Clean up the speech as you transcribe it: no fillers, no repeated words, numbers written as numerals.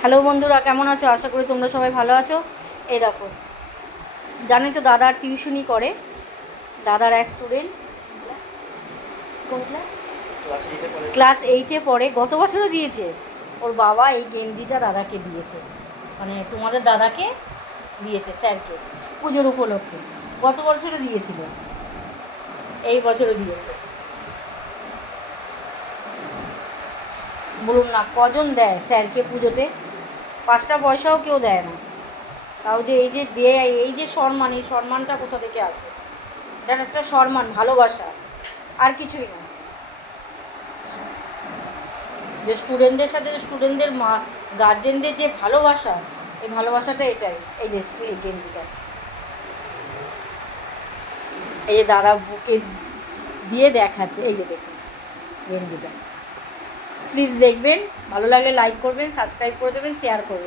Hello বন্ধুরা, কেমন আছো? আশা করি তোমরা সবাই ভালো আছো। এই দেখো, জানি তো দাদার টিউশনি করে, দাদার এক স্টুডেন্ট কোন ক্লাস 8-এ পড়ে, গত বছরও দিয়েছে। ওর বাবা এই গেঞ্জিটা দাদাকে দিয়েছে, মানে তোমাদের দাদাকে দিয়েছে, স্যারকে, পুজোর উপলক্ষে। গত বছরও দিয়েছিল, এই বছরও দিয়েছে। বলুন না কজন দেয় স্যারকে পুজোতে? 5টা পয়সাও কেউ দেয় না। তাও যে এই যে দেয়, এই যে সম্মান, এই সম্মানটা কোথা থেকে আসে? এটা একটা সম্মান, ভালোবাসা, আর কিছুই না। যে স্টুডেন্টদের সাথে স্টুডেন্টদের মা গার্জেনদের যে ভালোবাসা, এই ভালোবাসাটা এটাই। এই যে এই গেঞ্জিটা, এই যে দাদা বুকে দিয়ে দেখাচ্ছে, এই যে দেখুন গেঞ্জিটা। প্লিজ দেখবেন, ভালো লাগলে লাইক করবেন, সাবস্ক্রাইব করে দেবেন, শেয়ার করবেন।